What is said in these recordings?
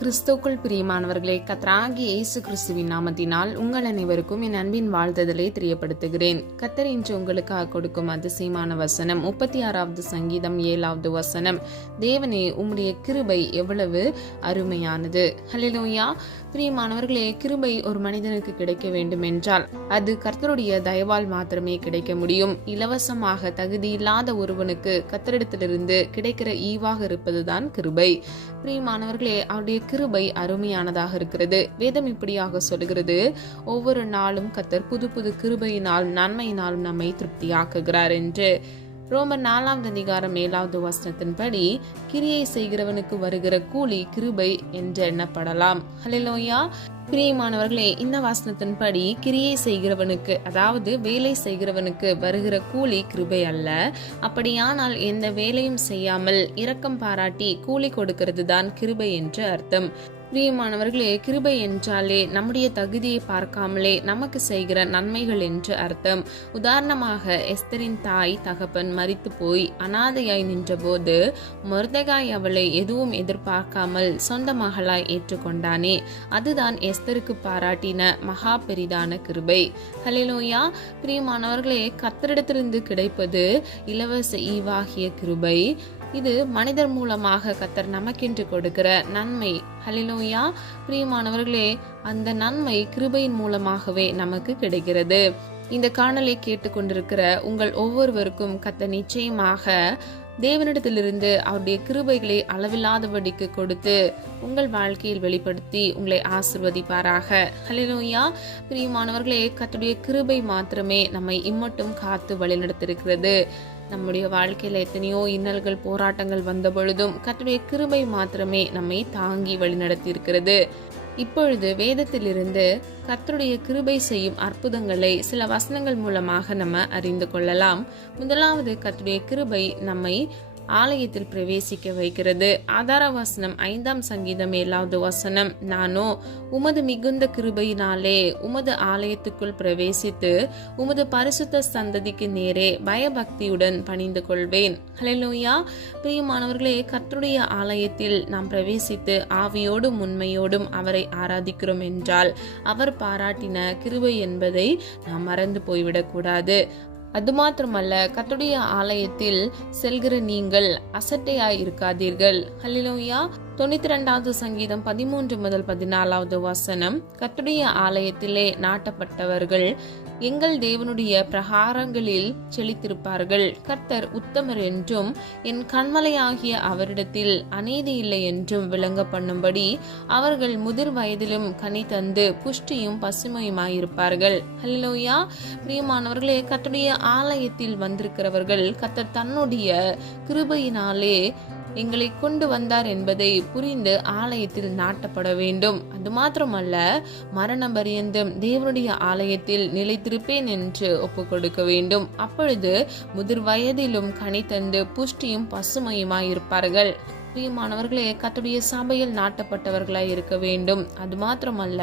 கிறிஸ்துவுக்குள் பிரியமானவர்களே, கர்த்தராகிய இயேசு கிறிஸ்துவின் நாமத்தினால் உங்கள் அனைவருக்கும் என் அன்பின் வாழ்த்துதலை தெரியப்படுத்துகிறேன். கர்த்தர் இன்று உங்களுக்காக கொடுக்கும் அதிசயமான வசனம் 36வது சங்கீதம் 7வது வசனம். தேவனே, உம்முடைய கிருபை எவ்வளவு அருமையானது. ஹல்லேலூயா. பிரியமானவர்களே, கிருபை ஒரு மனிதனுக்கு கிடைக்க வேண்டும் என்றால் அது கர்த்தருடைய தயவால் மாத்திரமே கிடைக்க முடியும். இலவசமாக தகுதி இல்லாத ஒருவனுக்கு கர்த்தரிடத்திலிருந்து கிடைக்கிற ஈவாக இருப்பதுதான் கிருபை. பிரியமானவர்களே, அவருடைய கிருபை அருமையானதாக இருக்கிறது. வேதம் இப்படியாக சொல்கிறது, ஒவ்வொரு நாளும் கர்த்தர் புது புது கிருபையினால் நன்மையினாலும் நம்மை திருப்தியாக்குகிறார் என்று. ரோமர் 4வது அதிகாரம் 7வது வசனத்தின்படி கிரியை செய்கிறவனுக்கு வருகிற கூலி கிருபை என்று எண்ணப்படலாம். ஹல்லேலூயா. பிரியமானவர்களே, இந்த வசனத்தின்படி கிரியை செய்கிறவனுக்கு, அதாவது வேலை செய்கிறவனுக்கு வருகிற கூலி கிருபை அல்ல. அப்படியானால் எந்த வேலையும் செய்யாமல் இரக்கம் பாராட்டி கூலி கொடுக்கிறது தான் கிருபை என்று அர்த்தம். பிரியமானவர்களே, கிருபை என்றாலே நம்முடைய தகுதியை பார்க்காமலே நமக்கு செய்கிற நன்மைகள் என்று அர்த்தம். உதாரணமாக, எஸ்தரின் தாய் தகப்பன் மரித்து போய் அனாதையாய் நின்றபோது மொர்தெகாய் அவளை எதுவும் எதிர்பார்க்காமல் சொந்த மகளாய் ஏற்றுக்கொண்டானே, அதுதான் எஸ்தருக்கு பாராட்டின மகா பெரிதான கிருபை. ஹல்லேலூயா. பிரியமானவர்களே, கர்த்தரிடத்திலிருந்து கிடைப்பது இலவச ஈவாகிய கிருபை. இது மனிதர் மூலமாக கர்த்தர் நமக்கென்று கொடுக்கிற நன்மை. ஹல்லேலூயா. பிரியமானவர்களே, அந்த நன்மை கிருபையின் மூலமாகவே நமக்கு கிடைக்கிறது. இந்த காணலை கேட்டுக்கொண்டிருக்கிற உங்கள் ஒவ்வொருவருக்கும் கர்த்தர் நிச்சயமாக தேவனிடத்திலிருந்து அவருடைய கிருபைகளை அளவில்லாதபடிக்கு கொடுத்து உங்கள் வாழ்க்கையில் வெளிப்படுத்தி உங்களை ஆசீர்வதிப்பாராக. ஹல்லேலூயா. பிரியமானவர்களே, கர்த்தருடைய கிருபை மாத்திரமே நம்மை இம்மட்டும் காத்து வழிநடத்திருக்கிறது. நம்முடைய வாழ்க்கையில எத்தனையோ இன்னல்கள் போராட்டங்கள் வந்த பொழுதும் கர்த்தருடைய கிருபை மாத்திரமே நம்மை தாங்கி வழிநடத்தி இருக்கிறது. இப்பொழுது வேதத்திலிருந்து கர்த்தருடைய கிருபை செய்யும் அற்புதங்களை சில வசனங்கள் மூலமாக நம்ம அறிந்து கொள்ளலாம். முதலாவது, கர்த்தருடைய கிருபை நம்மை ஆலயத்தில் பிரவேசிக்க வைக்கிறது. ஆதார வசனம் 5ஆம் சங்கீதம் 7வது வசனம். நானோ உமது மிகுந்த கிருபையினாலே உமது ஆலயத்துக்குள் பிரவேசித்து உமது பரிசுத்த சந்ததிக்கு நேரே பயபக்தியுடன் பணிந்து கொள்வேன். ஹல்லேலூயா. பிரியமானவர்களே, கர்த்தருடைய ஆலயத்தில் நாம் பிரவேசித்து ஆவியோடும் உண்மையோடும் அவரை ஆராதிக்கிறோம் என்றால் அவர் பாராட்டின கிருபை என்பதை நாம் மறந்து போய்விடக் கூடாது. அது மாத்திரமல்ல, கர்த்தருடைய ஆலயத்தில் செல்கிற நீங்கள் அசட்டையாய் இருக்காதீர்கள். ஹல்லேலூயா. 92வது சங்கீதம் 13 முதல் 14வது வசனம். கர்த்தருடைய ஆலயத்திலே நாட்டப்பட்டவர்கள் எங்கள் தேவனுடைய பிரகாரங்களில் செழித்திருப்பார்கள். கர்த்தர் உத்தமர் என்றும் என் கண்மலையாகிய அவரிடத்தில் அநீதி இல்லை என்றும் விளங்க பண்ணும்படி அவர்கள் முதிர் வயதிலும் கனி தந்து புஷ்டியும் பசுமையுமாயிருப்பார்கள். ஹல்லேலூயா. பிரியமானவர்களே, கர்த்தருடைய ஆலயத்தில் வந்திருக்கிறவர்கள் கர்த்தர் தன்னுடைய கிருபையினாலே எங்களை கொண்டு வந்தார் என்பதை புரிந்து ஆலயத்தில் நாட்டப்பட வேண்டும். அது மாத்திரமல்ல, மரண பரியந்தம் தேவனுடைய ஆலயத்தில் நிலைத்திருப்பேன் என்று ஒப்பு கொடுக்க வேண்டும். அப்பொழுது முதிர் வயதிலும் கனி தந்து புஷ்டியும் பசுமையுமாயிருப்பார்கள். பிரியமானவர்களே, கர்த்தருடைய சபையில் நாட்டப்பட்டவர்களாய் இருக்க வேண்டும். அது மாத்திரமல்ல,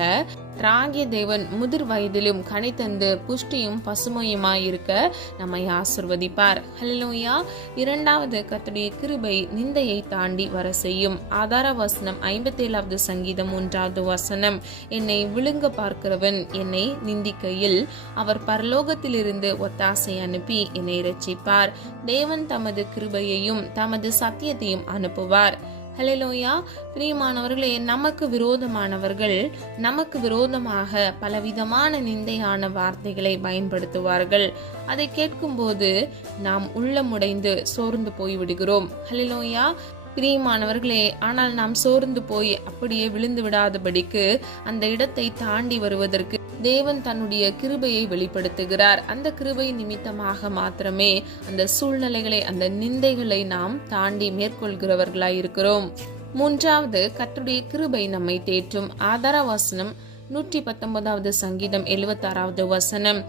ராகிய தேவன் முதிர் வயதிலும் கனி தந்து புஷ்டியும் பசுமையுமாயிருக்க நம்மை ஆசீர்வதிப்பார். ஹல்லேலூயா. இரண்டாவது, கர்த்தருடைய கிருபை நிந்தையை தாண்டி வர செய்யும். ஆதார வசனம் 57வது சங்கீதம் 1வது வசனம். என்னை விழுங்க பார்க்கிறவன் என்னை நிந்திக்கையில் அவர் பரலோகத்திலிருந்து ஒத்தாசை அனுப்பி என்னை இரட்சிப்பார். தேவன் தமது கிருபையையும் தமது சத்தியத்தையும் அனுப்புவார். ஹல்லேலூயா. பிரியமானவர்களே, நமக்கு விரோதமானவர்கள் நமக்கு விரோதமாக பலவிதமான நிந்தையான வார்த்தைகளை பயன்படுத்துவார்கள். அதை கேட்கும்போது நாம் உள்ளமுடைந்து சோர்ந்து போய்விடுகிறோம். ஹல்லேலூயா. பிரியமானவர்களே, ஆனால் நாம் சோர்ந்து போய் அப்படியே விழுந்து விடாதபடிக்கு அந்த இடத்தை தாண்டி வருவதற்கு தேவன் தன்னுடைய கிருபையை வெளிப்படுத்துகிறார். அந்த கிருபை நிமித்தமாக மாத்திரமே அந்த சூழ்நிலைகளை, அந்த நிந்தைகளை நாம் தாண்டி மேற்கொள்கிறவர்களாய் இருக்கிறோம். மூன்றாவது, கர்த்தருடைய கிருபை நம்மை தேற்றும். ஆதார வசனம் 119வது சங்கீதம் 76வது வசனம்.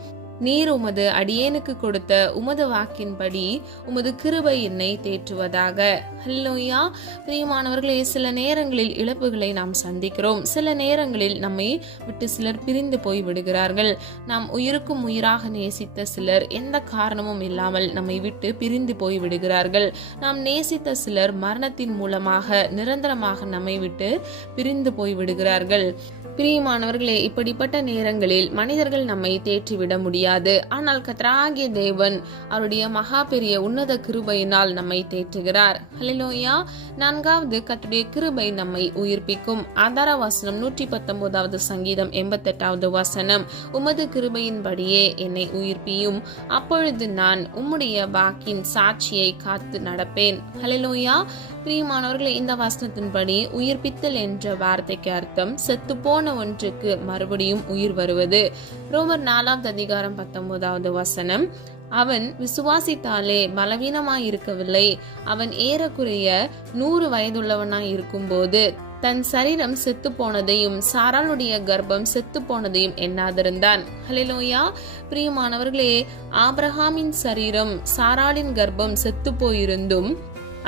நீர் உமது அடியேனுக்கு கொடுத்த உமது வாக்கின்படி உமது கிருபை என்னை தேற்றுவதாக. ஹல்லேலூயா. பிரியமானவர்களே, சில நேரங்களில் இழப்புகளை நாம் சந்திக்கிறோம். சில நேரங்களில் நம்மை விட்டு சிலர் பிரிந்து போய் விடுகிறார்கள். நாம் உயிருக்கும் உயிராக நேசித்த சிலர் எந்த காரணமும் இல்லாமல் நம்மை விட்டு பிரிந்து போய் விடுகிறார்கள். நாம் நேசித்த சிலர் மரணத்தின் மூலமாக நிரந்தரமாக நம்மை விட்டு பிரிந்து போய் விடுகிறார்கள். பிரியமானவர்களே, இப்படிப்பட்ட நேரங்களில் மனிதர்கள் நம்மை தேற்றிவிட முடியாது. ஆனால் கர்த்தராகிய தேவன் அவருடைய மகா பெரிய உன்னத கிருபையினால் நம்மை தேற்றுகிறார். ஹல்லேலூயா. 4வது, கர்த்தருடைய கிருபை நம்மை உயிர்ப்பிக்கும். ஆதார வசனம் 119வது சங்கீதம் 88வது வசனம், உமது கிருபையின்படியே என்னை உயிர்ப்பியும், அப்பொழுது நான் உம்முடைய வாக்கின் சாட்சியை காத்து நடப்பேன். ஹல்லேலூயா. பிரியமானவர்களே, இந்த வசனத்தின்படி உயிர்ப்பித்தல் என்ற வார்த்தைக்கு அர்த்தம் செத்து போன ஒன்றுக்கு மறுபடியும் உயிர் வருவது. ரோமர் 4வது அதிகாரம் 19வது வசனம், அவன் விசுவாசித்தாலே பலவீனமாய் இருக்கவில்லை. அவன் ஏறக்குறைய 100 வயதுள்ளவனாய் இருக்கும் போது தன் சரீரம் செத்து போனதையும் சாராளுடைய கர்ப்பம் செத்து போனதையும் எண்ணாதிருந்தான். ஹல்லேலூயா. பிரியமானவர்களே, ஆபிரகாமின் சரீரம் சாராளின் கர்ப்பம் செத்து போயிருந்தும்,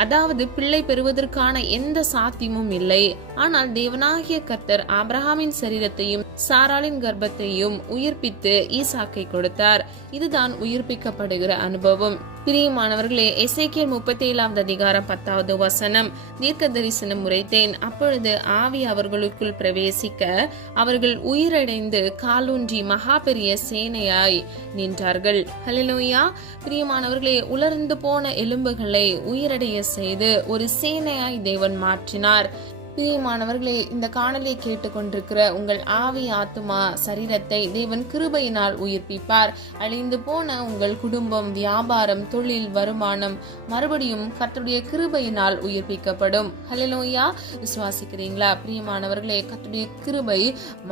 அதாவது பிள்ளை பெறுவதற்கான எந்த சாத்தியமும் இல்லை. ஆனால் தேவனாகிய கர்த்தர் ஆபிரகாமின் சரீரத்தையும் சாராளின் கர்ப்பத்தையும் உயிர்ப்பித்து ஈசாக்கை கொடுத்தார். இதுதான் உயிர்ப்பிக்கப்படுகிற அனுபவம். பிரியமானவர்களே, எசேக்கியேல் 37வது அதிகாரம் 10வது வசனம், தீர்க்க தரிசனம் உரைத்தேன், அப்பொழுது ஆவி அவர்களுக்குள் பிரவேசிக்க அவர்கள் உயிரடைந்து காலூன்றி மகா பெரிய சேனையாய் நின்றார்கள். ஹல்லேலூயா. பிரியமானவர்களே, உலர்ந்து போன எலும்புகளை உயிரடைய செய்து ஒரு சேனையாய் தேவன் மாற்றினார். பிரியமானவர்களே, இந்த காணொலியை கேட்டுக்கொண்டிருக்கிற உங்கள் ஆவி, ஆத்துமா, சரீரத்தை தேவன் கிருபையினால் உயிர்ப்பிப்பார். அழிந்து போன உங்கள் குடும்பம், வியாபாரம், தொழில், வருமானம் மறுபடியும் கர்த்தருடைய கிருபையினால் உயிர்ப்பிக்கப்படும். ஹல்லேலூயா. விசுவாசிக்கிறீங்களா? பிரியமானவர்களே, கர்த்தருடைய கிருபை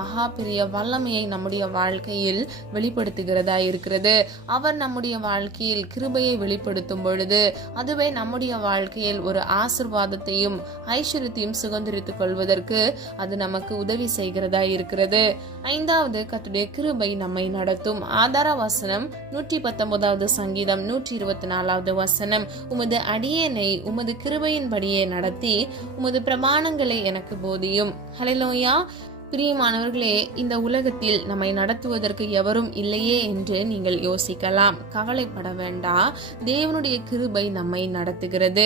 மகா பெரிய வல்லமையை நம்முடைய வாழ்க்கையில் வெளிப்படுத்துகிறதா இருக்கிறது. அவர் நம்முடைய வாழ்க்கையில் கிருபையை வெளிப்படுத்தும் பொழுது அதுவே நம்முடைய வாழ்க்கையில் ஒரு ஆசீர்வாதத்தையும் ஐஸ்வர்யத்தையும் சுதந்திரித்துக் கொள்வதற்கு அது நமக்கு உதவி செய்கிறதா இருக்கிறது. 5வது, கர்த்தருடைய கிருபை நம்மை நடத்தும். ஆதார வசனம் 119வது சங்கீதம் 124வது வசனம், உமது அடியேனை உமது கிருபையின்படியே நடத்தி உமது பிரமாணங்களை எனக்கு போதியும். ஹல்லேலூயா. பிரியமானவர்களே, இந்த உலகத்தில் நம்மை நடத்துவதற்கு எவரும் இல்லையே என்று நீங்கள் யோசிக்கலாம். கவலைப்பட வேண்டாம். தேவனுடைய கிருபை நம்மை நடத்துகிறது.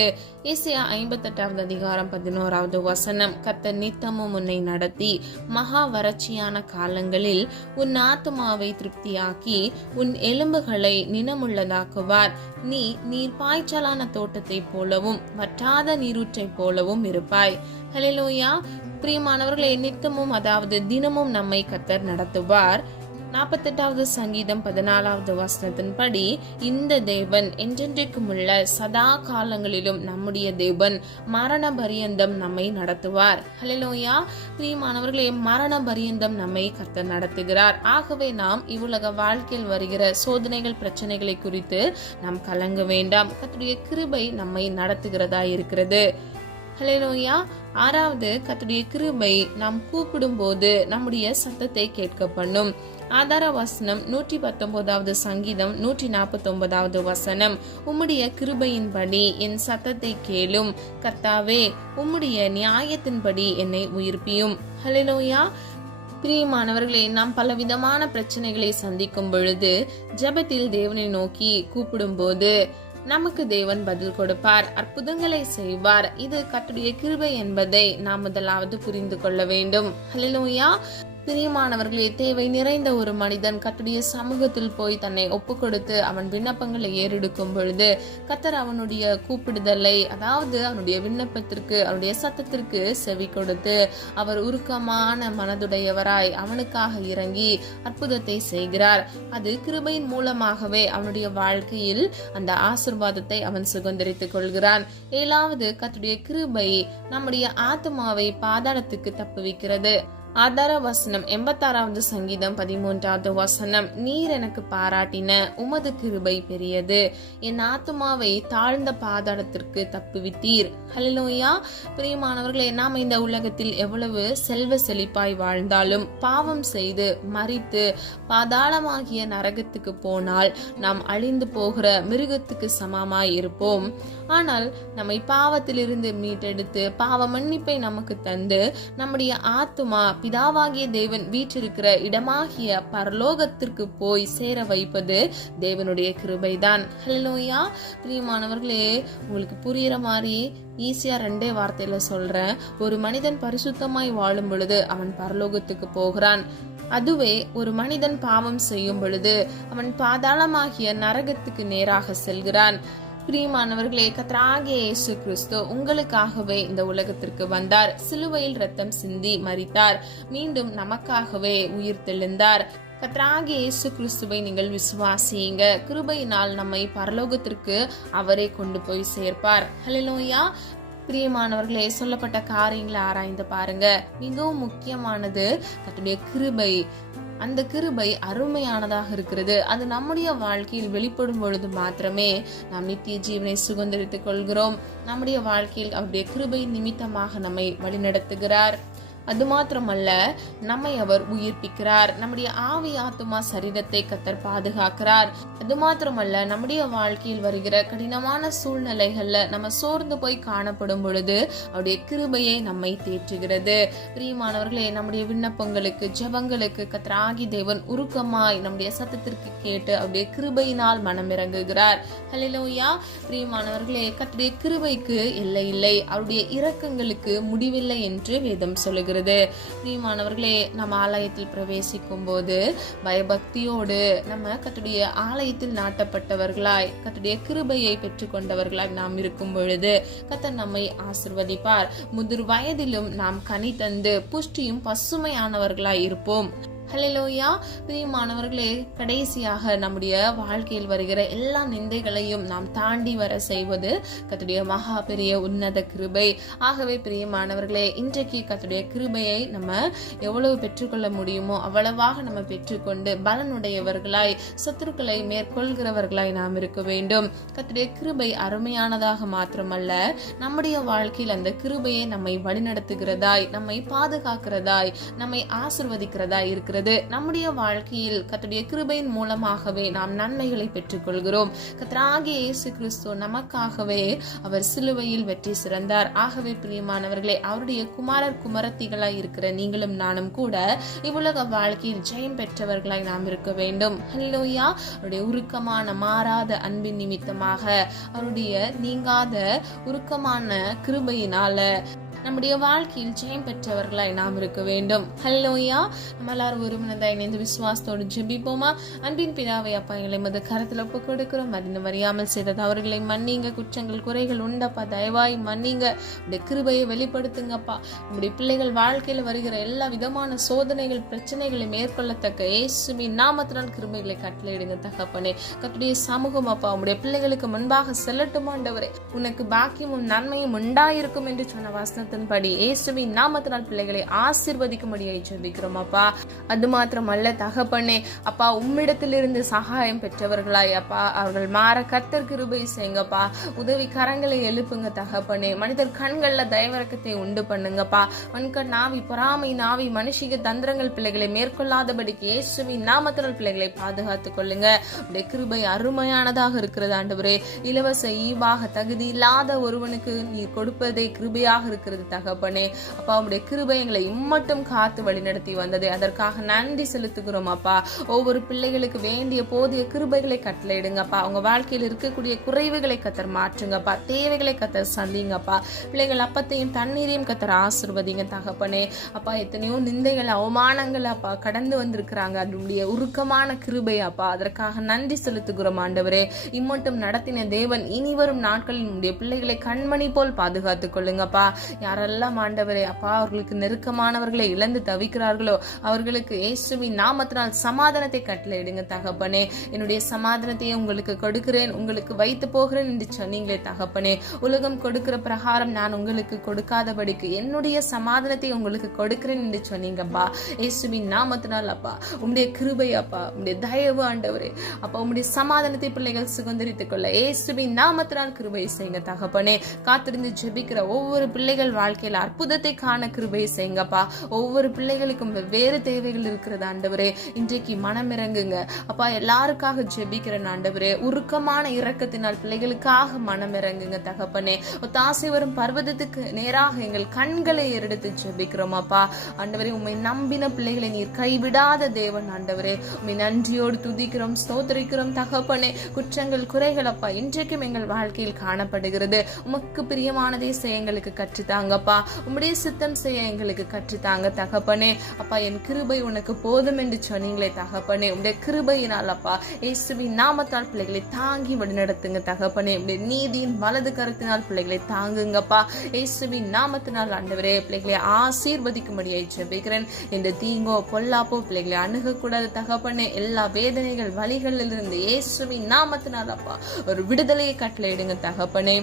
ஏசாயா 58வது அதிகாரம் 11வது வசனம், கர்த்தர் நித்தமும் உன்னை நடத்தி மகா வறட்சியான காலங்களில் உன் ஆத்துமாவை திருப்தியாக்கி உன் எலும்புகளை நினமுள்ளதாக்குவார். நீ நீர் பாய்ச்சலான தோட்டத்தை போலவும் வற்றாத நீரூற்றை போலவும் இருப்பாய். ஹல்லேலூயா. பிரியமானவர்களே, நித்தமும் அதாவது தினமும் நம்மை கர்த்தர் நடத்துவார். 48வது சங்கீதம் 14வது வசனத்தின்படி, இந்த தேவன் என்றென்றைக்கும் உள்ள சதா காலங்களிலும் நம்முடைய தேவன் மரண பரியந்தம் நம்மை நடத்துவார். ஹல்லேலூயா. பிரியமானவர்களே, மரண பரியந்தம் நம்மை கர்த்தர் நடத்துகிறார். ஆகவே நாம் இவ்வுலக வாழ்க்கையில் வருகிற சோதனைகள், பிரச்சனைகளை குறித்து நாம் கலங்க வேண்டாம். கர்த்தருடைய கிருபை நம்மை நடத்துகிறதா இருக்கிறது. ஹல்லேலூயா. 6வது, கர்த்தருடைய கிருபை நாம் கூப்பிடும் போது நம்முடைய சத்தத்தை கேட்க பண்ணும். ஆதார வசனம் 119வது சங்கீதம் 149வது வசனம், உம்முடைய கிருபையின்படி என் சத்தத்தை கேளும், கர்த்தாவே உம்முடைய நியாயத்தின்படி என்னை உயிர்ப்பியும். ஹல்லேலூயா. பிரியமானவர்களே, நாம் பலவிதமான பிரச்சனைகளை சந்திக்கும் பொழுது ஜெபத்தில் தேவனை நோக்கி கூப்பிடும் போது நமக்கு தேவன் பதில் கொடுப்பார், அற்புதங்களை செய்வார். இது கர்த்தருடைய கிருபை என்பதை நாம் முதலாவது புரிந்து கொள்ள வேண்டும். ஹல்லேலூயா. பிரியமானவர்களே, தேவை நிறைந்த ஒரு மனிதன் கர்த்தருடைய சமூகத்தில் போய் தன்னை ஒப்பு கொடுத்து அவன் விண்ணப்பங்களை ஏறெடுக்கும் பொழுது கர்த்தர் அவனுடைய கூப்பிடுதலை, அதாவது அவனுடைய விண்ணப்பத்திற்கு, அவனுடைய சத்தத்திற்கு செவி கொடுத்து அவர் உருக்கமான மனதுடையவராய் அவனுக்காக இறங்கி அற்புதத்தை செய்கிறார். அது கிருபையின் மூலமாகவே அவனுடைய வாழ்க்கையில் அந்த ஆசீர்வாதத்தை அவன் சுதந்திரித்துக் கொள்கிறான். 7வது, கர்த்தருடைய கிருபை நம்முடைய ஆத்துமாவை பாதாளத்துக்கு தப்புவிக்கிறது. ஆதார வசனம் 86வது சங்கீதம் 13வது வசனம். நீர் எனக்கு பாராட்டின உமது கிருபை பெரியது, என் ஆத்துமாவை தாழ்ந்த பாதாளத்திற்கு தப்புவித்தீர். ஹல்லேலூயா. பிரியமானவர்களே, நாம் இந்த உலகத்தில் எவ்வளவு செல்வ செழிப்பாய் வாழ்ந்தாலும் பாவம் செய்து மரித்து பாதாளமாகிய நரகத்துக்கு போனால் நாம் அழிந்து போகிற மிருகத்துக்கு சமமாய் இருப்போம். ஆனால் நம்மை பாவத்திலிருந்து மீட்டெடுத்து பாவ மன்னிப்பை நமக்கு தந்து நம்முடைய ஆத்துமா பிதாவாகிய தேவன் வீற்றிருக்கிற இடமாகிய பரலோகத்திற்கு போய் சேர வைப்பது தேவனுடைய கிருபைதான். ஹல்லேலூயா. பிரியமானவர்களே, உங்களுக்கு புரியுற மாதிரி ஈஸியா 2 வார்த்தையில சொல்றேன். ஒரு மனிதன் பரிசுத்தமாய் வாழும் பொழுது அவன் பரலோகத்துக்கு போகிறான். அதுவே ஒரு மனிதன் பாவம் செய்யும் பொழுது அவன் பாதாளமாகிய நரகத்துக்கு நேராக செல்கிறான். பிரியமானவர்களே, கர்த்தராகிய இயேசு கிறிஸ்து உங்களுக்காகவே இந்த உலகத்திற்கு வந்தார். சிலுவையில் ரத்தம் சிந்தி மரித்தார். மீண்டும் நமக்காகவே உயிர் தெழுந்தார். கர்த்தராகிய இயேசு கிறிஸ்துவை நீங்கள் விசுவாசியுங்க. கிருபையினால் நம்மை பரலோகத்திற்கு அவரே கொண்டு போய் சேர்ப்பார். ஹல்லேலூயா. பிரியமானவர்களே, சொல்லப்பட்ட காரியங்களை ஆராய்ந்து பாருங்க. மிகவும் முக்கியமானது கர்த்தருடைய கிருபை. அந்த கிருபை அருமையானதாக இருக்கிறது. அது நம்முடைய வாழ்க்கையில் வெளிப்படும் பொழுது மாத்திரமே நாம் நித்திய ஜீவனை சுதந்தரித்துக் கொள்கிறோம். நம்முடைய வாழ்க்கையில் அவருடைய கிருபை நிமித்தமாக நம்மை வழிநடத்துகிறார். அது மாத்திரமல்ல, நம்மை அவர் உயிர்ப்பிக்கிறார். நம்முடைய ஆவி ஆத்துமா சரீரத்தை கர்த்தர் பாதுகாக்கிறார். அது மாத்திரமல்ல, நம்முடைய வாழ்க்கையில் வருகிற கடினமான சூழ்நிலைகள்ல நம்ம சோர்ந்து போய் காணப்படும் பொழுது அவருடைய கிருபையை நம்மை தேற்றுகிறது. பிரியமானவர்களே, நம்முடைய விண்ணப்பங்களுக்கு ஜெபங்களுக்கு கர்த்தராகிய தேவன் உருக்கமாய் நம்முடைய சத்தத்திற்கு கேட்டு அவருடைய கிருபையினால் மனமிறங்குகிறார். ஹல்லேலூயா. பிரியமானவர்களே, கர்த்தருடைய கிருபைக்கு எல்லை இல்லை, அவருடைய இரக்கங்களுக்கு முடிவில்லை என்று வேதம் சொல்லுகிறது. பிரியமானவர்களே, நம்ம ஆலயத்தில் பிரவேசிக்கும் போது பயபக்தியோடு நம்ம கர்த்தருடைய ஆலயத்தில் நாட்டப்பட்டவர்களாய் கர்த்தருடைய கிருபையை பெற்றுக்கொண்டவர்களாய் நாம் இருக்கும் பொழுது கர்த்தர் நம்மை ஆசீர்வதிப்பார். முதிர் வயதிலும் நாம் கனி தந்து புஷ்டியும் பசுமையானவர்களாய் இருப்போம். ஹல்லேலூயா. பிரியமானவர்களே, கடைசியாக நம்முடைய வாழ்க்கையில் வருகிற எல்லா நிந்தைகளையும் நாம் தாண்டி வர செய்வது கர்த்தருடைய மகா பெரிய உன்னத கிருபை. ஆகவே பிரியமானவர்களே, இன்றைக்கு கர்த்தருடைய கிருபையை நம்ம எவ்வளவு பெற்றுக்கொள்ள முடியுமோ அவ்வளவாக நம்ம பெற்றுக்கொண்டு பலனுடையவர்களாய் சத்துருக்களை மேற்கொள்கிறவர்களாய் நாம் இருக்க வேண்டும். கர்த்தருடைய கிருபை அருமையானதாக மாத்திரமல்ல, நம்முடைய வாழ்க்கையில் அந்த கிருபையை நம்மை வழிநடத்துகிறதாய், நம்மை பாதுகாக்கிறதாய், நம்மை ஆசீர்வதிக்கிறதாய் இருக்கிறது. நம்முடைய வாழ்க்கையில் கர்த்தருடைய கிருபையின் மூலமாகவே நாம் நன்மைகளை பெற்றுக்கொள்கிறோம். கர்த்தராகிய இயேசு கிறிஸ்து நமக்காகவே அவர் சிலுவையில் வெற்றி சிறந்தார். ஆகவே பிரியமானவர்களே, அவருடைய குமாரர் குமாரத்திகளாய் இருக்கிற நீங்களும் நானும் கூட இவ்வுலக வாழ்க்கையில் ஜெயம் பெற்றவர்களாய் நாம் இருக்க வேண்டும். ஹல்லேலூயா. அவருடைய உருக்கமான மாறாத அன்பின் நிமித்தமாக, அவருடைய நீங்காத உருக்கமான கிருபையினால நம்முடைய வாழ்க்கையில் ஜெயம் பெற்றவர்களாய் நாம் இருக்க வேண்டும். ஹல்லேலூயா. நம்ம எல்லாரும் ஒரு மனதாய் இணைந்து விசுவாசத்தோடு ஜெபிப்போமா? அன்பின் பிதாவே, அப்பா, எங்களை மது கரத்தில் ஒப்பு கொடுக்கிறோம். அதினம் அறியாமல் செய்த தவறுகளை மன்னிங்க. குற்றங்கள் குறைகள் உண்டப்பா, தயவாய் மன்னிங்க. உடைய கிருபையை வெளிப்படுத்துங்கப்பா. உங்களுடைய பிள்ளைகள் வாழ்க்கையில் வருகிற எல்லா விதமான சோதனைகள் பிரச்சனைகளை மேற்கொள்ளத்தக்க இயேசுவின் நாமத்தினால் கிருபைகளை கட்டளையிடுங்க தகப்பனே. கர்த்தருடைய சமூகம் அப்பா உங்களுடைய பிள்ளைகளுக்கு முன்பாக செல்லட்டும் ஆண்டவரே. உனக்கு பாக்கியமும் நன்மையும் உண்டாயிருக்கும் என்று சொன்ன வசனத்தை படி இயேசுவின் நாமத்தினால் பிள்ளைகளை ஆசீர்வதிக்கும்படியாய் ஜெபிக்கிறோம் அப்பா. அது மாத்திரமல்ல தகப்பனே, அப்பா, உம்மிடத்திலிருந்து சகாயம் பெற்றவர்களாய் அப்பா அவர்கள் மாற கர்த்தர் கிருபை செய்யுங்கப்பா. உதவி கரங்களை எழுப்புங்க தகப்பனே. மனிதர் கண்கள்ல தயவிறக்கத்தை உண்டு பண்ணுங்கப்பா. மண்கண் நாவி பொறாமை நாவி மனுஷிக தந்திரங்கள் பிள்ளைகளை மேற்கொள்ளாதபடிக்கு இயேசுவின் நாமத்தினால் பிள்ளைகளை பாதுகாத்துக் கொள்ளுங்க. உடைய கிருபை அருமையானதாக இருக்கிறது ஆண்டவரே. இலவச ஈவாக தகுதி இல்லாத ஒருவனுக்கு நீர் கொடுப்பதே கிருபையாக இருக்கிறது தகப்பனே. அப்பா, உடைய கிருபை எங்களை இம்மட்டும் காத்து வழிநடத்தி வந்தது, அதற்காக நன்றி செலுத்துகிறோம் அப்பா. ஒவ்வொரு பிள்ளைகளுக்கு வேண்டிய போதிய கிருபைகளை கட்டளையிடுங்கப்பா. அவங்க வாழ்க்கையில் இருக்கக்கூடிய குறைவுகளை கத்தர் மாற்றுங்கப்பா. தேவைகளை கத்தர் சந்திங்கப்பா. பிள்ளைகள் அப்பத்தையும் தண்ணீரையும் கத்தர் ஆசீர்வதிங்க தகப்பனே. அப்பா, எத்தனையோ நிந்தைகள் அவமானங்கள் அப்பா கடந்து வந்திருக்கிறாங்க. அதனுடைய உருக்கமான கிருபை அப்பா, அதற்காக நன்றி செலுத்துகிறோம் ஆண்டவரே. இம்மட்டும் நடத்தின தேவன் இனி வரும் நாட்களில் உடைய பிள்ளைகளை கண்மணி போல் பாதுகாத்துக் கொள்ளுங்கப்பா. யாரெல்லாம் ஆண்டவரே அப்பா அவர்களுக்கு நெருக்கமானவர்களை இழந்து தவிக்கிறார்களோ அவர்களுக்கு இயேசுவின் நாமத்தினால் சமாதானத்தை கட்டளையிடுங்க தகப்பனே. என்னுடைய சமாதானத்தையே உங்களுக்கு கொடுக்கிறேன், உங்களுக்கு வைத்து போகிறேன் என்று சொன்னீங்களே தகப்பனே. உலகம் கொடுக்கிற பிரகாரம் நான் உங்களுக்கு கொடுக்காதபடிக்கு என்னுடைய சமாதானத்தை உங்களுக்கு கொடுக்கிறேன் என்று சொன்னீங்கப்பா. இயேசுவின் நாமத்தினால் அப்பா உம்முடைய கிருபை அப்பா, உம்முடைய தயவு ஆண்டவரே அப்பா, உம்முடைய சமாதானத்தை பிள்ளைகள் சுதந்திரித்துக் கொள்ள இயேசுவின் நாமத்தினால் கிருபை செய்யுங்க தகப்பனே. காத்திருந்து ஜெபிக்கிற ஒவ்வொரு பிள்ளைகள் வாழ்க்கையில அற்புதத்தை காண கிருபை செய்யுங்கப்பா. ஒவ்வொரு பிள்ளைகளுக்கும் வெவ்வேறு தேவைகள் இருக்கிறது ஆண்டவரே. இன்றைக்கு மனம் இறங்குங்க அப்பா. எல்லாருக்காக ஜெபிக்கிறேன் ஆண்டவரே. உருக்கமான இரக்கத்தினால் பிள்ளைகளுக்காக மனம் இறங்குங்க தகப்பனே. ஒத்தாசை வரும் பர்வதத்துக்கு நேராக எங்கள் கண்களை எடுத்து ஜெபிக்கிறோம் அப்பா. ஆண்டவரே உம்மை நம்பின பிள்ளைகளை நீர் கைவிடாத தேவன் ஆண்டவரே. உம்மை நன்றியோடு துதிக்கிறோம், ஸ்தோத்திரிக்கிறோம் தகப்பனே. குற்றங்கள் குறைகள் அப்பா இன்றைக்கும் எங்கள் வாழ்க்கையில் காணப்படுகிறது. உமக்கு பிரியமானதை செய்ய எங்களுக்கு கற்றுத்தாங்கப்பா. உம்முடைய சித்தம் செய்ய எங்களுக்கு கற்றுத்தாங்க தகப்பனே. அப்பா என் கிருபை உனக்கு போதும் என்று சொன்னீங்களே தகப்பனே. உம்முடைய கிருபையினால் அப்பா இயேசுவின் நாமத்தால் பிள்ளைகளை தாங்கி வழிநடத்துங்க தகப்பனே. உம்முடைய நீதியின் வலது கருத்தினால் பிள்ளைகளை தாங்குங்கப்பா. இயேசுவின் நாமத்தினால் ஆண்டவரே பிள்ளைகளை ஆசீர்வதிக்கும்படியாய் ஜெபிக்கிறேன். இந்த தீங்கோ பொல்லாப்போ பிள்ளைகளை அணுகக்கூடாது தகப்பனே. எல்லா வேதனைகள் வலிகளில் இருந்து இயேசுவின் நாமத்தினால் அப்பா ஒரு விடுதலையை கட்டளையிடுங்க தகப்பனே.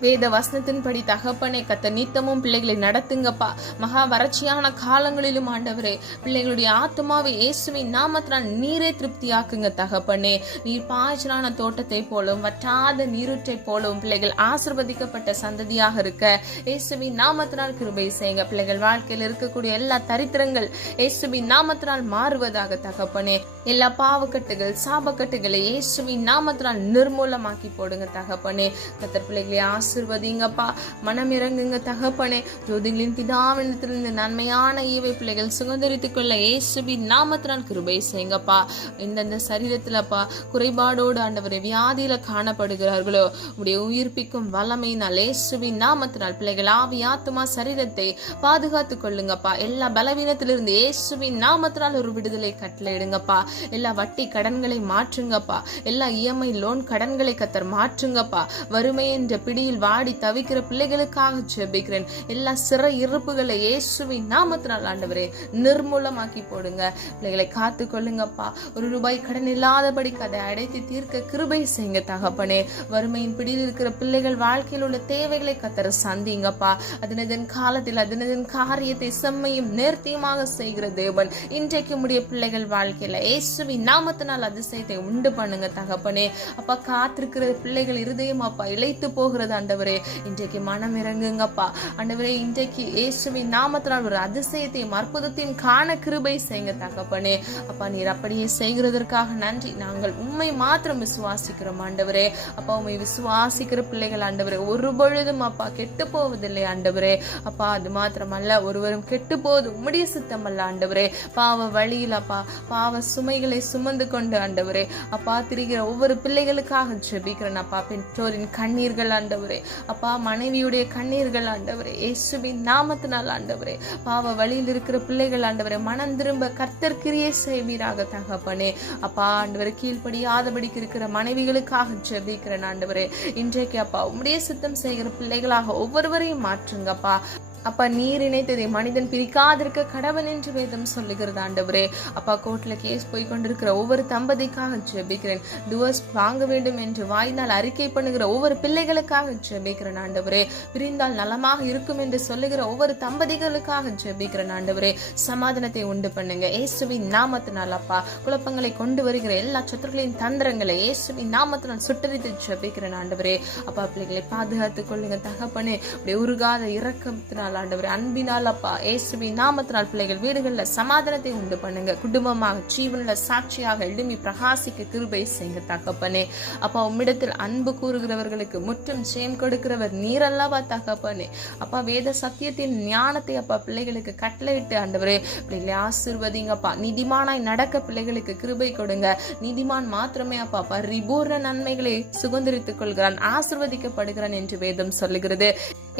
வேத வசனத்தின்படி தகப்பனே கத்த நித்தமும் பிள்ளைகளை நடத்துங்கப்பா. மகா வறட்சியான காலங்களிலும் ஆண்டவரே பிள்ளைகளுடைய ஆத்மாவை இயேசுவின் நாமத்தினால் நீரே திருப்தியாக்குங்க தகப்பனே. நீர் பாய்ச்சலான தோட்டத்தை போலவும் வற்றாத நீரூற்றை போலவும் பிள்ளைகள் ஆசீர்வதிக்கப்பட்ட சந்ததியாக இருக்க இயேசுவின் நாமத்தினால் கிருபை செய்யுங்க. பிள்ளைகள் வாழ்க்கையில் இருக்கக்கூடிய எல்லா தரித்திரங்கள் இயேசுவின் நாமத்தினால் மாறுவதாக தகப்பனே. எல்லா பாவக்கட்டுகள் சாபக்கட்டுகளை இயேசுவின் நாமத்தினால் நிர்மூலமாக்கி போடுங்க தகப்பனே. கத்தர் பிள்ளைகளை ஆசீர்வதிங்கப்பா. மனம் இறங்குங்க தகப்பனே. ஜோதிகளின் பிதாவினத்திலிருந்து நன்மையான ஈவை பிள்ளைகள் சுதந்திரித்துக் கொள்ள இயேசுவின் நாமத்தினால் கிருபை செய்யுங்கப்பா. எந்தெந்த சரீரத்திலப்பா குறைபாடோடு ஆண்டவரை வியாதியில காணப்படுகிறார்களோ உடைய உயிர்ப்பிக்கும் வல்லமையினால் இயேசுவின் நாமத்தினால் பிள்ளைகள் ஆவி ஆத்துமா சரீரத்தை பாதுகாத்துக் கொள்ளுங்கப்பா. எல்லா பலவீனத்திலிருந்து இயேசுவின் நாமத்தினால் ஒரு விடுதலை கட்டளையிடுங்கப்பா. எல்லா வட்டி கடன்களை மாற்றுங்கப்பா. எல்லா இஎம்ஐ லோன் கடன்களை கத்தர் மாற்றுங்கப்பா. வறுமை என்ற பிடியில் வாடி தவிக்கிற பிள்ளைகளுக்காக ஜெபிக்கிறேன். எல்லா சிறை இருப்புகளை இயேசுவின் நாமத்தினால் ஆண்டவரே நிர்மூலமாக்கி போடுங்க. பிள்ளைகளை காத்து கொள்ளுங்கப்பா. ₹1 கடன் இல்லாதபடிக்கு அதை அடைத்து தீர்க்க கிருபை செய்யுங்க தகப்பனே. வறுமையின் பிடியில் இருக்கிற பிள்ளைகள் வாழ்க்கையில் உள்ள தேவைகளை கத்தர சந்திங்கப்பா. அதனதன் காலத்தில் அதனதன் காரியத்தை செம்மையும் நேர்த்தியுமாக செய்கிற தேவன் இன்றைக்கு உடைய பிள்ளைகள் வாழ்க்கையில இயேசுவின் நாமத்தினால் அதிசயத்தை உண்டு பண்ணுங்க தகப்பனே. அப்பா காத்திருக்கிற பிள்ளைகள் இருதயம் அப்பா இழைத்து போகிறது ஆண்டவரே. இன்றைக்கு மனம் இறங்குங்கப்பா ஆண்டவரே. இன்றைக்கு இயேசுவின் நாமத்தினால் ஒரு அதிசயத்தையும் அற்புதத்தையும் காண கிருபை செய்யுங்க தகப்பனே. அப்பா நீர் அப்படியே செய்கிறதற்காக நன்றி. நாங்கள் உம்மை மாத்திரம் விசுவாசிக்கிறோம் ஆண்டவரே. அப்பா உம்மை விசுவாசிக்கிற பிள்ளைகள் ஆண்டவரே ஒரு பொழுதும் அப்பா கெட்டு போவதில்லை ஆண்டவரே. அப்பா அது மாத்திரமல்ல ஒருவரும் கெட்டு போவது உம்முடைய சித்தம் அல்ல ஆண்டவரே. பாவ வழியில் அப்பா பாவ சுமைகளை சுமந்து கொண்டு ஆண்டவரே அப்பா திரிகிற ஒவ்வொரு பிள்ளைகளுக்காக ஜெபிக்கிறேன் அப்பா. பெற்றோரின் கண்ணீர்கள் ஆண்டவரே அப்பா மனைவியுடைய கண்ணீர்கள் ஆண்டவரே இயேசுவின் நாமத்தினால் ஆண்டவரே பாவ வழியில் இருக்கிற பிள்ளைகள் ஆண்டவரே மனம் திரும்ப கர்த்தர் கிரியை செய்வீராக தகப்பனே. அப்பா ஆண்டவரே கீழ்ப்படியாதபடிக்கு இருக்கிற மனைவிகளுக்காக ஜெபிக்கிறேன் ஆண்டவரே. இன்றைக்கு அப்பா உம்முடைய சித்தம் செய்கிற பிள்ளைகளாக ஒவ்வொருவரையும் மாற்றுங்கப்பா. அப்பா நீர் இணைத்ததை மனிதன் பிரிக்காதிருக்க கடவன் என்று வேதம் சொல்லுகிறது ஆண்டவரே. அப்பா கோர்ட்ல கேஸ் போய் கொண்டிருக்கிற ஒவ்வொரு தம்பதிக்காக ஜெபிக்கிறேன். டிவோர்ஸ் வாங்க வேண்டும் என்று வாயினால் அறிக்கை பண்ணுகிற ஒவ்வொரு பிள்ளைகளுக்காக ஜெபிக்கிறேன் ஆண்டவரே. பிரிந்தால் நலமாக இருக்கும் என்று சொல்லுகிற ஒவ்வொரு தம்பதிகளுக்காக ஜெபிக்கிறேன் ஆண்டவரே. சமாதானத்தை உண்டு பண்ணுங்க இயேசுவின் நாமத்தினால் அப்பா. குழப்பங்களை கொண்டு வருகிற எல்லா சத்துருக்களின் தந்திரங்களை இயேசுவின் நாமத்தினால் சுட்டரித்து ஜெபிக்கிறேன் ஆண்டவரே. அப்பா பிள்ளைகளை பாதுகாத்துக் கொள்ளுங்க தகப்பனே. அப்படியே உருகாத இரக்கத்தினால் ஆண்டவரே அன்பினால் அப்பா இயேசுவின் நாமத்தினால் பிள்ளைகள் வீடுகளில் சமாதானத்தை உண்டு பண்ணுங்க. குடும்பமாக ஜீவன்ல சாட்சியாக எழுமி பிரகாசிக்க கிருபை செய்யுங்க தகப்பனே. அப்பா உம்மிடத்தில் அன்பு கூறுகிறவர்களுக்கு முற்றும் ஜெயம் கொடுக்கிறவர் நீரல்லவா தகப்பனே. அப்பா வேத சத்தியத்தின் ஞானத்தை அப்பா பிள்ளைகளுக்கு கட்டளையிட்டு ஆண்டவரே பிள்ளைகளை ஆசீர்வதிங்கப்பா. நீதிமானாய் நடக்க பிள்ளைகளுக்கு கிருபை கொடுங்க. நீதிமான் மாத்திரமே அப்பா பரிபூர்ண நன்மைகளை சுதந்திரித்துக் கொள்கிறான், ஆசீர்வதிக்கப்படுகிறான் என்று வேதம் சொல்லுகிறது.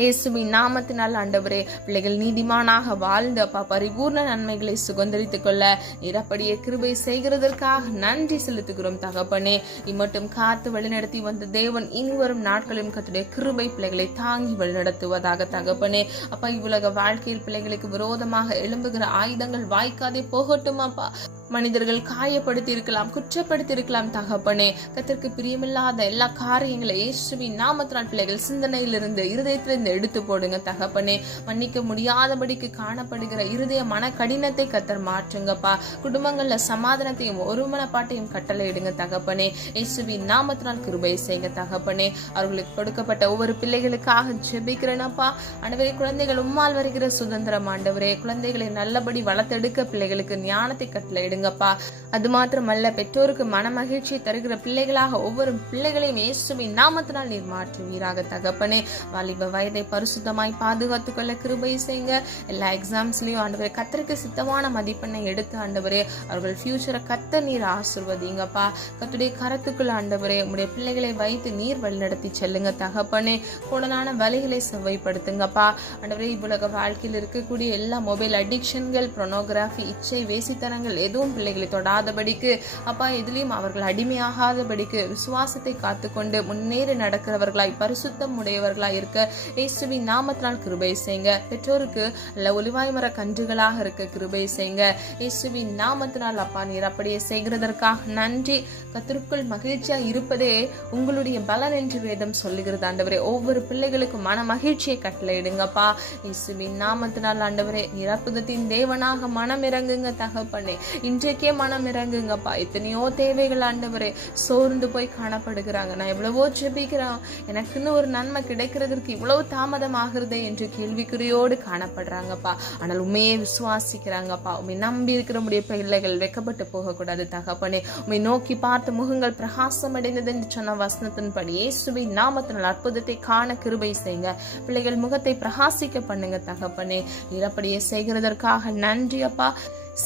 இயேசுவின் நாமத்தினால் ஆண்டவரே பிள்ளைகள் நீதிமானாக வாழ்ந்து அப்பா பரிபூர்ண நன்மைகளை சுதந்தரித்துக் கொள்ள நீர் அப்படியே கிருபை செய்கிறதற்காக நன்றி செலுத்துகிறோம் தகப்பனே. இம்மட்டும் காத்து வழிநடத்தி வந்த தேவன் இனி வரும் நாட்களிலும் கர்த்தருடைய கிருபை பிள்ளைகளை தாங்கி வழிநடத்துவதாக தகப்பனே. அப்பா இவ்வுலக வாழ்க்கையில் பிள்ளைகளுக்கு விரோதமாக எழும்புகிற ஆயுதங்கள் வாய்க்காதே போகட்டும் அப்பா. மனிதர்கள் காயப்படுத்தி இருக்கலாம், குற்றப்படுத்தி இருக்கலாம் தகப்பனே. கர்த்தருக்கு பிரியமில்லாத எல்லா காரியங்களை இயேசுவின் நாமத்தினால் பிள்ளைகள் சிந்தனையிலிருந்து இருதயத்திலிருந்து எடுத்து போடுங்க தகப்பனே. மன்னிக்க முடியாதபடிக்கு காணப்படுகிற இருதய மன கடினத்தை கர்த்தர் மாற்றுங்கப்பா. குடும்பங்கள்ல சமாதானத்தையும் ஒருமனப்பாட்டையும் கட்டளையிடுங்க தகப்பனே. இயேசுவின் நாமத்தினால் கிருபை செய்யுங்க தகப்பனே. அவர்களுக்கு கொடுக்கப்பட்ட ஒவ்வொரு பிள்ளைகளுக்காக ஜெபிக்கிறேனப்பா. ஆண்டவரே குழந்தைகள் உம்மால் வருகிற சுதந்திரம் ஆண்டவரே. குழந்தைகளை நல்லபடி வளர்த்தெடுக்க பிள்ளைகளுக்கு ஞானத்தை கட்டளையிடுங்கப்பா. அது மாத்திரமல்ல பெற்றோருக்கு மன மகிழ்ச்சியை தருகிற பிள்ளைகளாக ஒவ்வொரு பிள்ளைகளையும் இயேசுவின் நாமத்தினால் நீர் மாற்றுவீராக தகப்பனே. வாலிப வயதை பரிசுத்தமாய் பாதுகாத்துக் கொள்ள கிருபை செய்யுங்க. எல்லா எக்ஸாம்ஸ்லயும் ஆண்டவரே கர்த்தருக்கு சித்தமான மதிப்பெண்ணை எடுத்து ஆண்டவரே அவர்கள் ஃபியூச்சரை கர்த்தர் நீர் ஆசீர்வதிங்கப்பா. கர்த்தருடைய கரத்துக்குள் ஆண்டவரே உம்முடைய பிள்ளைகளை வைத்து நீர் வழிநடத்தி செல்லுங்க தகப்பனே. கோடலான வழிகளை செவ்வாய்ப்படுத்துங்கப்பா. ஆண்டவரே இவ்வுலக வாழ்க்கையில் இருக்கக்கூடிய எல்லா மொபைல் அடிக்ஷன்கள், பொர்னோகிராஃபி, இச்சை, வேசித்தனங்கள் எதுவும் பிள்ளைகளை தொடாதபடிக்கு அப்பா எதிலையும் அவர்கள் அடிமையாகாதபடிக்கு விசுவாசத்தை காத்துக்கொண்டு முன்னேறி நடக்கிறவர்களாய் பரிசுத்தம் உடையவர்களாய் இருக்க இயேசுவின் நாமத்தினால் கிருபை செய்யுங்க. பெற்றோருக்கு அல்ல ஒலிவாய் மர கன்றுகளாக இருக்க கிருபை செய்யுங்க. இயேசுவின் நாமத்தினால் அப்பா நீர் அப்படியே செய்கிறதற்காக நன்றி. கர்த்தருக்குள் மகிழ்ச்சியா இருப்பதே உங்களுடைய பலன் என்று வேதம் சொல்லுகிறது ஆண்டவரே. ஒவ்வொரு பிள்ளைகளுக்கும் மன மகிழ்ச்சியை கட்டளையிடுங்கப்பா. இயேசுவின் நாமத்தினால் ஆண்டவரே நீர் அற்புதத்தின் தேவனாக மனம் இறங்குங்க தகப்பனே. இன்றைக்கே மனம் இறங்குங்கப்பா. எத்தனையோ தேவைகள் ஆண்டவரே சோர்ந்து போய் காணப்படுகிறாங்க. நான் எவ்வளவோ ஜெபிக்கிறேன், எனக்குன்னு ஒரு நன்மை கிடைக்கிறதுக்கு இவ்வளவு தாமதம் ஆகுறதே என்று கேள்விக்குறியோடு காணப்படுறாங்கப்பா. ஆனால் உண்மையே விசுவாசிக்கிறாங்கப்பா. உண்மை நம்பி இருக்கிற முடிய பிள்ளைகள் வெக்கப்பட்டு போகக்கூடாது தகப்பனே. உண்மை நோக்கி பார்த்த முகங்கள் பிரகாசம் அடைந்தது என்று சொன்ன வசனத்தின்படி இயேசுவின் நாமத்தினால் அற்புதத்தை காண கிருபை செய்யுங்க. பிள்ளைகள் முகத்தை பிரகாசிக்க பண்ணுங்க தகப்பனே. நீர் அப்படியே செய்கிறதற்காக நன்றி அப்பா.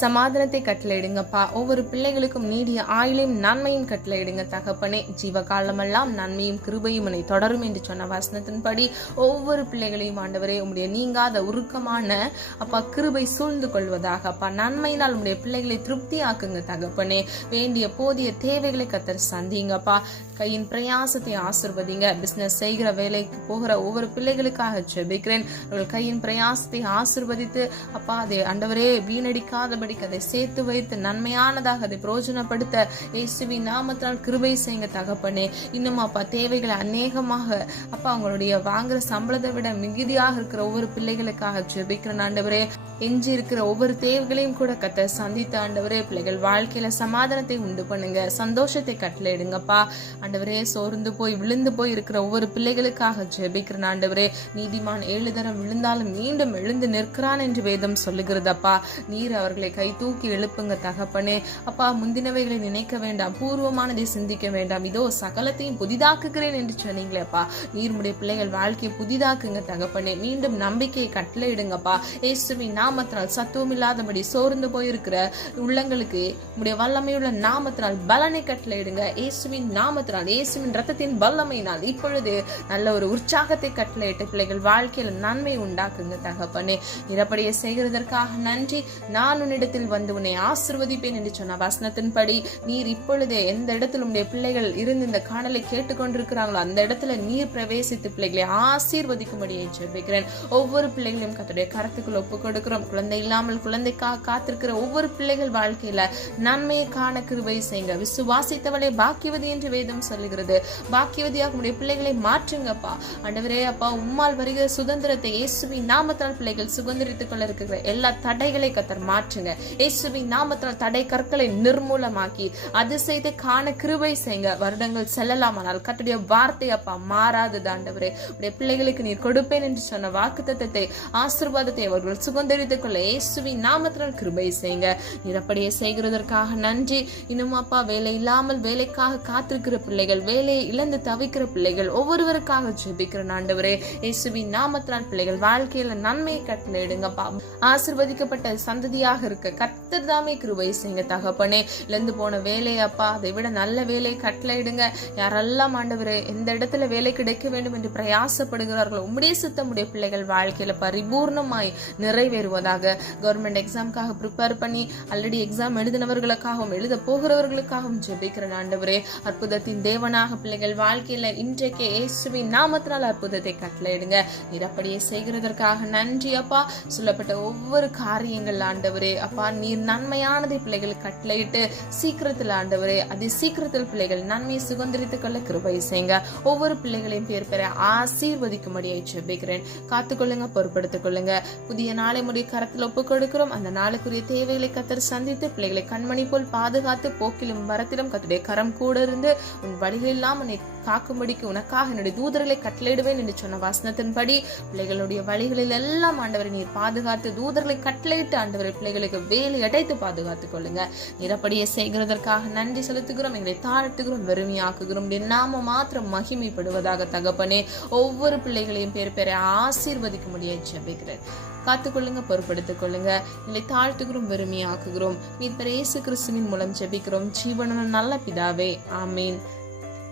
சமாதானத்தை கட்டளையிடுங்கப்பா. ஒவ்வொரு பிள்ளைகளுக்கும் நீடிய ஆயுளையும் நன்மையும் கட்டளையிடுங்க தகப்பனே. ஜீவ காலமெல்லாம் நன்மையும் கிருபையும் என்னை தொடரும் என்று சொன்ன வசனத்தின்படி ஒவ்வொரு பிள்ளைகளையும் ஆண்டவரே உம்முடைய நீங்காத உருக்கமான அப்பா கிருபை சூழ்ந்து கொள்வதாக அப்பா. நன்மையினால் உம்முடைய பிள்ளைகளை திருப்தி ஆக்குங்க தகப்பனே. வேண்டிய போதிய தேவைகளை கர்த்தர் சந்திங்கப்பா. கையின் பிரயாசத்தை ஆசிர்வதிங்க. பிசினஸ் செய்கிற வேலைக்கு போகிற ஒவ்வொரு பிள்ளைகளுக்காக ஜெபிக்கிறேன். அவர்கள் கையின் பிரயாசத்தை ஆசிர்வதித்து அப்பா அதை ஆண்டவரே வீணடிக்காத அதை சேர்த்து வைத்து நன்மையானதாக அதை பிரயோஜனப்படுத்த இயேசுவின் நாமத்தினால் கிருபை செய்யுங்க தகப்பனே. இன்னும் அப்பா தேவைகளை அநேகமாக அப்பா அவங்களுடைய வாங்குற சம்பளத்தை விட மிகுதியாக இருக்கிற ஒவ்வொரு பிள்ளைகளுக்காக ஜெபிக்கிறேன் ஆண்டவரே. எஞ்சி இருக்கிற ஒவ்வொரு தேவைகளையும் கூட கர்த்தர் சந்தித்த ஆண்டவரே பிள்ளைகள் வாழ்க்கையில சமாதானத்தை உண்டு பண்ணுங்க, சந்தோஷத்தை கட்டளையிடுங்கப்பா. ஆண்டவரே சோர்ந்து போய் விழுந்து போய் இருக்கிற ஒவ்வொரு பிள்ளைகளுக்காக ஜெபிக்கிறேன் ஆண்டவரே. நீதிமான் 7 தரம் விழுந்தாலும் மீண்டும் எழுந்து நிற்கிறான் என்று வேதம் சொல்லுகிறதப்பா. நீர் அவர்களை கை தூக்கி எழுப்புங்க தகப்பனே. அப்பா முந்தினவைகளை நினைக்க வேண்டாம், பூர்வமானதை சிந்திக்க வேண்டாம், இதோ சகலத்தையும் புதிதாக்குகிறேன் என்று சொன்னீங்களே அப்பா. நீர்முடைய பிள்ளைகள் வாழ்க்கையை புதிதாக்குங்க தகப்பனே. மீண்டும் நம்பிக்கையை கட்டளையிடுங்கப்பா. இயேசுவின் நாமத்தினால் சத்துவம் இல்லாதபடி சோர்ந்து போயிருக்கிற உள்ளங்களுக்கு உடைய வல்லமையுள்ள நாமத்தினால் பலனை கட்டளையிடுங்க. இயேசுவின் நாமத்தினால், இயேசுவின் ரத்தத்தின் வல்லமையினால் இப்பொழுது நல்ல ஒரு உற்சாகத்தை கட்டளையிட்டு பிள்ளைகள் வாழ்க்கையில நன்மை உண்டாக்குங்க தகப்பனே. நிரப்படியை செய்கிறதற்காக நன்றி. நான் உன்னிடத்தில் வந்து உன்னை ஆசிர்வதிப்பேன் என்று சொன்ன வசனத்தின்படி நீர் இப்பொழுதே எந்த இடத்துல உடைய பிள்ளைகள் இருந்து இந்த காணலை கேட்டுக்கொண்டிருக்கிறாங்களோ அந்த இடத்துல நீர் பிரவேசித்து பிள்ளைகளை ஆசீர்வதிக்கும்படியை ஜெபிக்கிறேன். ஒவ்வொரு பிள்ளைகளையும் கர்த்தருடைய கரத்துக்குள் ஒப்புக் கொடுக்கிறோம். குழந்தை இல்லாமல் குழந்தைக்காக காத்திருக்கிற ஒவ்வொரு பிள்ளைகள் வாழ்க்கையில நன்மையை காண கிருபை செய்யுங்க. விசுவாசித்தவளை பாக்கியவதி என்று வேதம் சொல்லுகிறது. பாக்கியவதியாக உடைய பிள்ளைகளை மாற்றுங்கப்பா. ஆண்டவரே அப்பா உம்மால் வருகிற சுதந்திரத்தை இயேசுவின் நாமத்தால் பிள்ளைகள் சுதந்திரித்துக் கொள்ள இருக்கிற எல்லா தடைகளை கர்த்தர் மாற்றுங்க. இயேசுவின் நாமத்தால் தடை கற்களை நிர்மூலமாக்கி அதிசயத்தை காண கிருபை செய்யுங்க. வருடங்கள் செல்லலாம், ஆனால் கர்த்தருடைய வார்த்தை அப்பா மாறாதது ஆண்டவரே. உடைய பிள்ளைகளுக்கு நீர் கொடுப்பேன் என்று சொன்ன வாக்குத்தத்தத்தை ஆசீர்வாதத்தை அவர்கள் சுதந்திரித்துக் கொள்ள இயேசுவின் நாமத்தால் கிருபை செய்யுங்க. நீர் அப்படியே செய்கிறதற்காக நன்றி. இன்னும் அப்பா வேலை இல்லாமல் வேலைக்காக காத்திருக்கிற பிள்ளைகள், வேலையை இழந்து தவிக்கிற பிள்ளைகள் ஒவ்வொருவருக்காக ஜெபிக்கிற ஆண்டவரே. இயேசுவின் நாமத்தால் பிள்ளைகள் வாழ்க்கையில நன்மையை கட்டளையிடுங்கப்பா. ஆசீர்வதிக்கப்பட்ட சந்ததியாக இருக்க கர்த்தர் தாமே கிருபை செய்யுங்க தகப்பனே. இழந்து போன வேலை அப்பா, அதை விட நல்ல வேலை கட்டளையிடுங்க. யாரெல்லாம் ஆண்டவரே எந்த இடத்துல வேலை கிடைக்க வேண்டும் என்று பிரயாசப்படுகிறார்களோ உம்முடைய சித்தம் உடைய பிள்ளைகள் வாழ்க்கையில பரிபூர்ணமாய் நிறைவேறுவதாக. கவர்மெண்ட் எக்ஸாமுக்காக ப்ரிப்பேர் பண்ணி ஆல்ரெடி எக்ஸாம் எழுதினவர்களுக்காகவும் எழுத போகிறவர்களுக்காகவும் ஜெபிக்கிறேன் ஆண்டவரே. அற்புதத்தின் தேவனாக பிள்ளைகள் வாழ்க்கையில இன்றைக்கு இயேசுவின் நாமத்தினால் அற்புதத்தை கட்டளையிடுங்க. நீர் அப்படியே செய்கிறதற்காக நன்றி அப்பா. சொல்லப்பட்ட ஒவ்வொரு காரியங்கள் ஆண்டவரே அப்பா, நீர் நன்மையானதை பிள்ளைகள் கட்டளையிட்டு சீக்கிரத்தில் ஆண்டவரே அதி சீக்கிரத்தில் பிள்ளைகள் நன்மையை சுதந்திரித்துக் கொள்ள கிருபை செய்யுங்க. ஒவ்வொரு பிள்ளைகளையும் பேர் பெற ஆசீர்வதிக்கும்படியை ஜெபிக்கிறேன். காத்துக்கொள்ளுங்க, பொறுப்படுத்திக் கொள்ளுங்க. புதிய நாளை முடிய கரத்தில் ஒப்புக் கொடுக்கிறோம். அந்த நாளுக்குரிய தேவைகளை கத்தர் சந்தித்து பிள்ளைகளை கண்மணி போல் பாதுகாத்து போக்கிலும் வரத்திலும் கத்துடைய கரம் கூட இருந்து உன் வழிகளெல்லாம் உன்னை காக்கும்படிக்கு உனக்காக என்னுடைய தூதர்களை கட்டளையிடுவேன் என்று சொன்ன வசனத்தின்படி பிள்ளைகளுடைய வழிகளில் எல்லாம் ஆண்டவரை நீர் பாதுகாத்து தூதர்களை கட்டளையிட்டு ஆண்டவரை பிள்ளைகளுக்கு வேலை அடைத்து பாதுகாத்துக் கொள்ளுங்க. நிறப்படியே செய்கிறதற்காக நன்றி செலுத்துகிறோம். எங்களை தாழ்த்துகிறோம், வெறுமையாக்குகிறோம். நாம மாத்திரம் மகிமைப்படுவதாக தகப்பனே. ஒவ்வொரு பிள்ளைகளையும் பேர் பேரை ஆசீர்வதிக்க முடியாது ஜெபிக்கிறேன். காத்துக்கொள்ளுங்க, பொறுப்படுத்திக் கொள்ளுங்க. எங்களை தாழ்த்துகிறோம், வெறுமையாக்குகிறோம். மீட்பர் இயேசு கிறிஸ்துவின் மூலம் ஜெபிக்கிறோம் ஜீவனுள்ள நல்ல பிதாவே, ஆமீன்.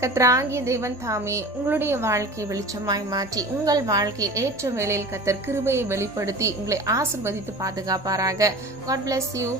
கர்த்தராகிய தேவன் தாமே உங்களுடைய வாழ்க்கையை வெளிச்சமாய் மாற்றி உங்கள் வாழ்க்கையை ஏற்ற வேளையில் கர்த்தர் கிருபையை வெளிப்படுத்தி உங்களை ஆசீர்வதித்து பாதுகாப்பாராக. God bless you.